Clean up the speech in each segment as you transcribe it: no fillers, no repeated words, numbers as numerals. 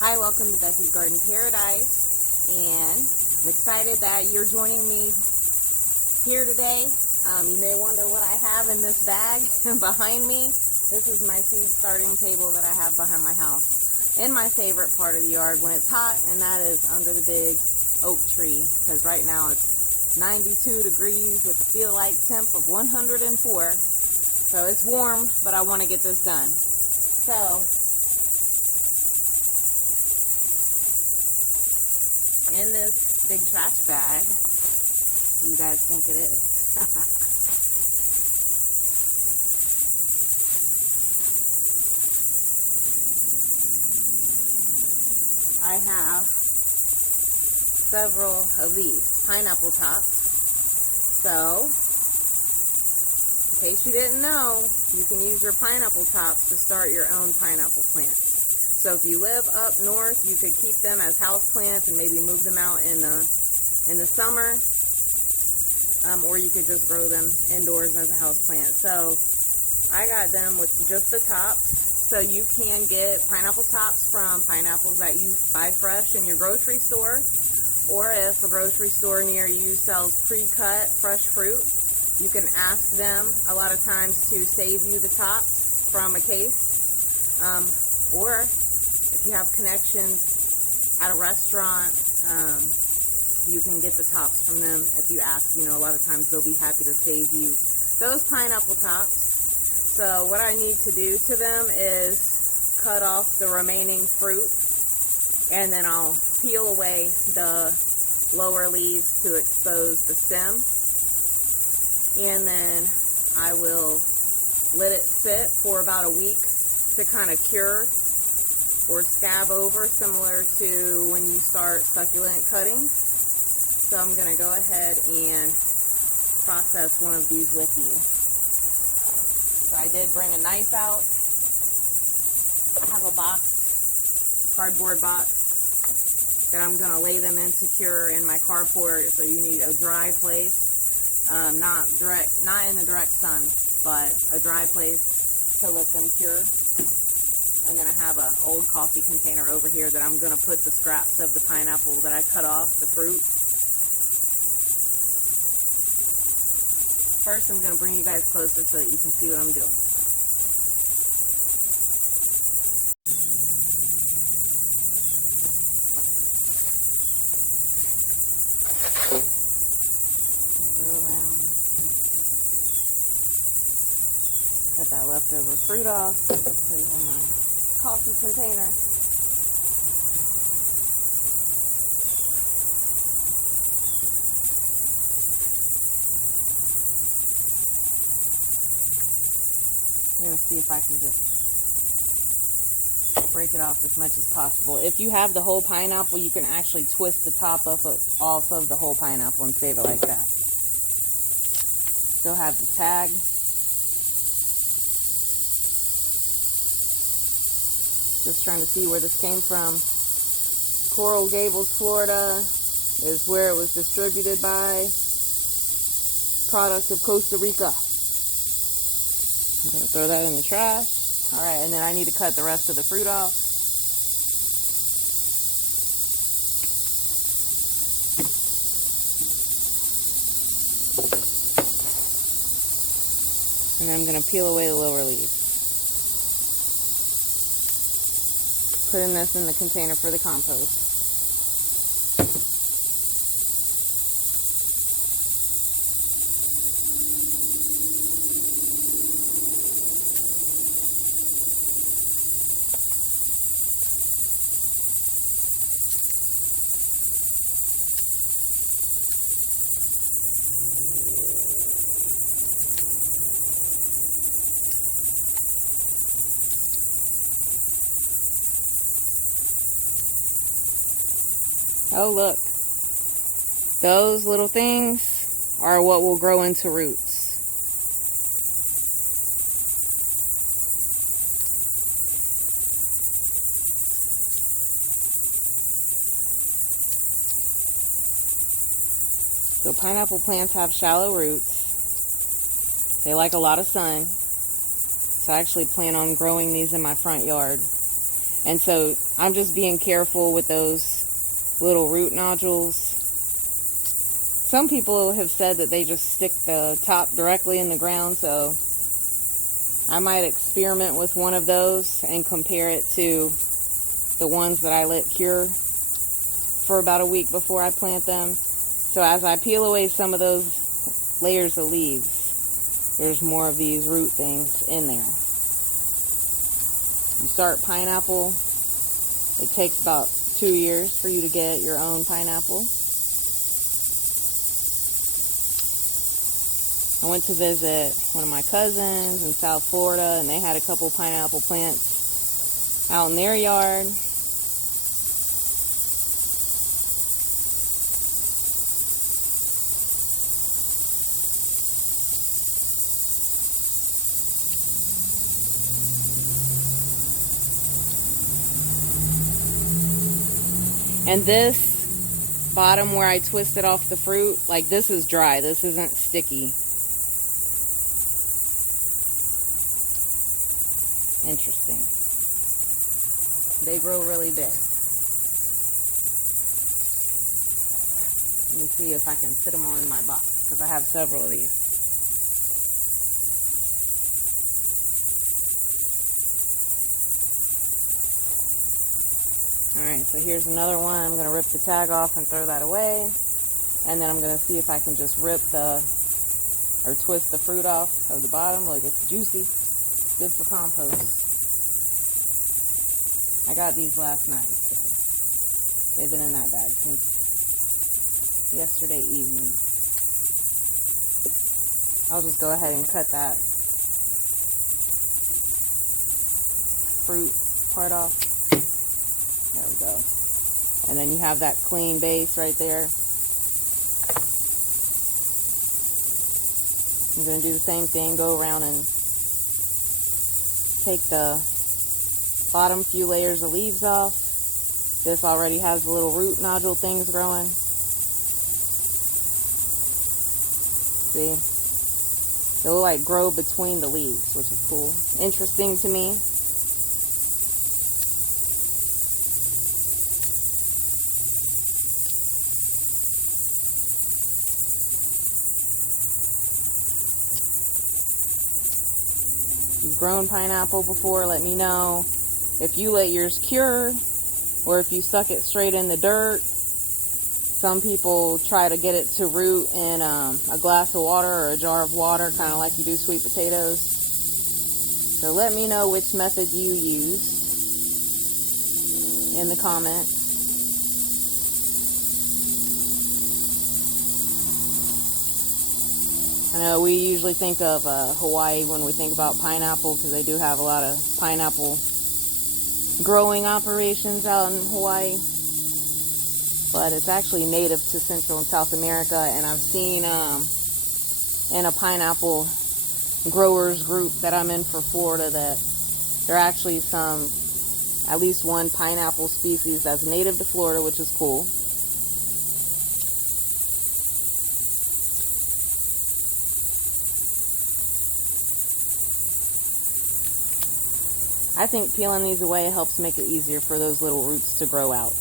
Hi, welcome to Becky's Garden Paradise, and I'm excited that you're joining me here today. You may wonder what I have in this bag behind me. This is my seed starting table that I have behind my house in my favorite part of the yard when it's hot, and that is under the big oak tree, because right now it's 92 degrees with a feel-like temp of 104, so it's warm, but I want to get this done. So in this big trash bag, what do you guys think it is? I have several of these pineapple tops. So, in case you didn't know, you can use your pineapple tops to start your own pineapple plants. So if you live up north, you could keep them as house plants and maybe move them out in the summer, or you could just grow them indoors as a house plant. So I got them with just the tops. So you can get pineapple tops from pineapples that you buy fresh in your grocery store, or if a grocery store near you sells pre-cut fresh fruit, you can ask them a lot of times to save you the tops from a case, or if you have connections at a restaurant, you can get the tops from them if you ask. You know, a lot of times they'll be happy to save you those pineapple tops. So what I need to do to them is cut off the remaining fruit, and then I'll peel away the lower leaves to expose the stem. And then I will let it sit for about a week to kind of cure or scab over, similar to when you start succulent cuttings. So I'm going to go ahead and process one of these with you. So I did bring a knife out. I have a box, cardboard box, that I'm going to lay them in to cure in my carport. So you need a dry place, not in the direct sun, but a dry place to let them cure. And then I have an old coffee container over here that I'm going to put the scraps of the pineapple that I cut off, the fruit. First, I'm going to bring you guys closer so that you can see what I'm doing. Go around. Cut that leftover fruit off. Put it in my coffee container. I'm going to see if I can just break it off as much as possible. If you have the whole pineapple, you can actually twist the top off of the whole pineapple and save it like that. Still have the tag. Just trying to see where this came from. Coral Gables, Florida is where it was distributed by. Product of Costa Rica. I'm going to throw that in the trash. Alright, and then I need to cut the rest of the fruit off. And then I'm going to peel away the lower leaves. Putting this in the container for the compost. Oh, look. Those little things are what will grow into roots. So pineapple plants have shallow roots. They like a lot of sun. So I actually plan on growing these in my front yard. And so I'm just being careful with those little root nodules. Some people have said that they just stick the top directly in the ground, so I might experiment with one of those and compare it to the ones that I let cure for about a week before I plant them. So as I peel away some of those layers of leaves, there's more of these root things in there. You start pineapple, it takes about 2 years for you to get your own pineapple. I went to visit one of my cousins in South Florida, and they had a couple pineapple plants out in their yard. And this bottom where I twisted off the fruit, like this is dry. This isn't sticky. Interesting. They grow really big. Let me see if I can fit them all in my box, because I have several of these. Alright, so here's another one. I'm going to rip the tag off and throw that away. And then I'm going to see if I can just or twist the fruit off of the bottom. Look, it's juicy. It's good for compost. I got these last night, so they've been in that bag since yesterday evening. I'll just go ahead and cut that fruit part off. There we go. And then you have that clean base right there. I'm going to do the same thing, go around and take the bottom few layers of leaves off. This already has the little root nodule things growing. See? They'll like grow between the leaves, which is cool. Interesting to me. If you've grown pineapple before, let me know. If you let yours cure, or if you suck it straight in the dirt. Some people try to get it to root in a glass of water or a jar of water, kind of like you do sweet potatoes. So let me know which method you used in the comments. I know we usually think of Hawaii when we think about pineapple, because they do have a lot of pineapple growing operations out in Hawaii. But it's actually native to Central and South America, and I've seen in a pineapple growers group that I'm in for Florida that there are actually at least one pineapple species that's native to Florida, which is cool. I think peeling these away helps make it easier for those little roots to grow out.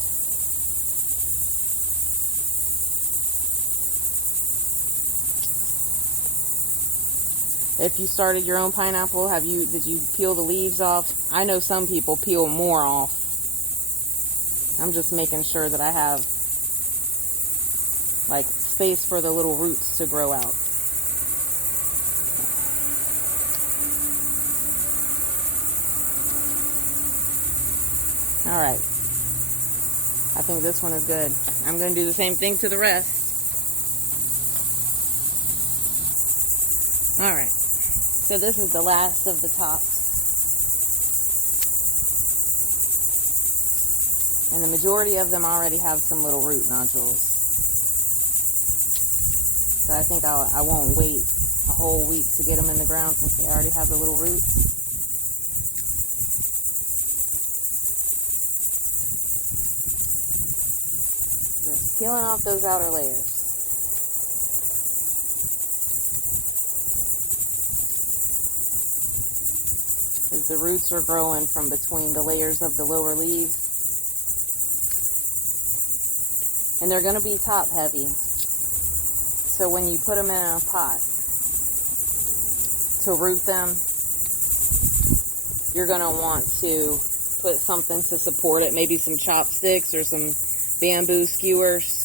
If you started your own pineapple, did you peel the leaves off? I know some people peel more off. I'm just making sure that I have like space for the little roots to grow out. Alright, I think this one is good. I'm going to do the same thing to the rest. Alright, so this is the last of the tops. And the majority of them already have some little root nodules. So I think I won't wait a whole week to get them in the ground since they already have the little roots. Just peeling off those outer layers. because the roots are growing from between the layers of the lower leaves. And they're going to be top heavy. So when you put them in a pot to root them, you're going to want to put something to support it, maybe some chopsticks or some bamboo skewers,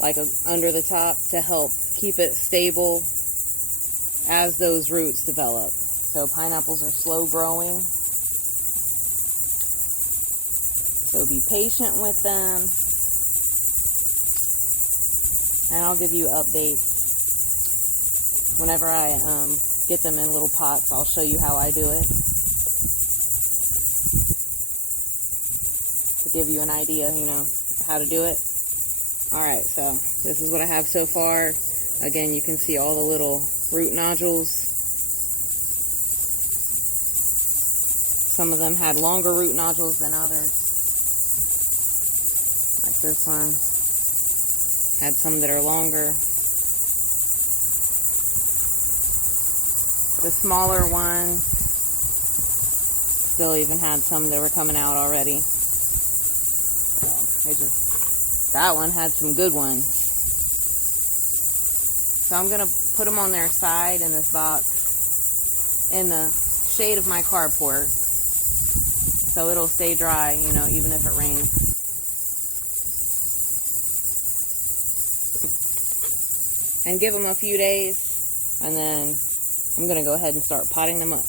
like under the top, to help keep it stable as those roots develop. So pineapples are slow growing, so be patient with them, and I'll give you updates whenever I get them in little pots. I'll show you how I do it to give you an idea, you know, how to do it. Alright, so this is what I have so far. Again, you can see all the little root nodules. Some of them had longer root nodules than others. Like this one had some that are longer. The smaller ones still even had some that were coming out already. So that one had some good ones. So I'm going to put them on their side in this box in the shade of my carport, so it'll stay dry, you know, even if it rains. And give them a few days, and then I'm going to go ahead and start potting them up.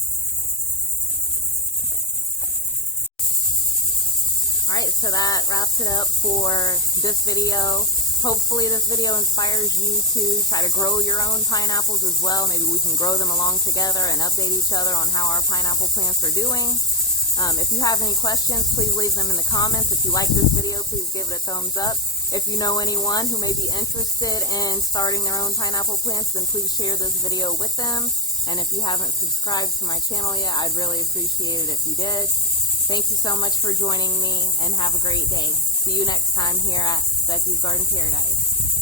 Alright, so that wraps it up for this video. Hopefully this video inspires you to try to grow your own pineapples as well. Maybe we can grow them along together and update each other on how our pineapple plants are doing. If you have any questions, please leave them in the comments. If you like this video, please give it a thumbs up. If you know anyone who may be interested in starting their own pineapple plants, then please share this video with them. And if you haven't subscribed to my channel yet, I'd really appreciate it if you did. Thank you so much for joining me, and have a great day. See you next time here at Becky's Garden Paradise.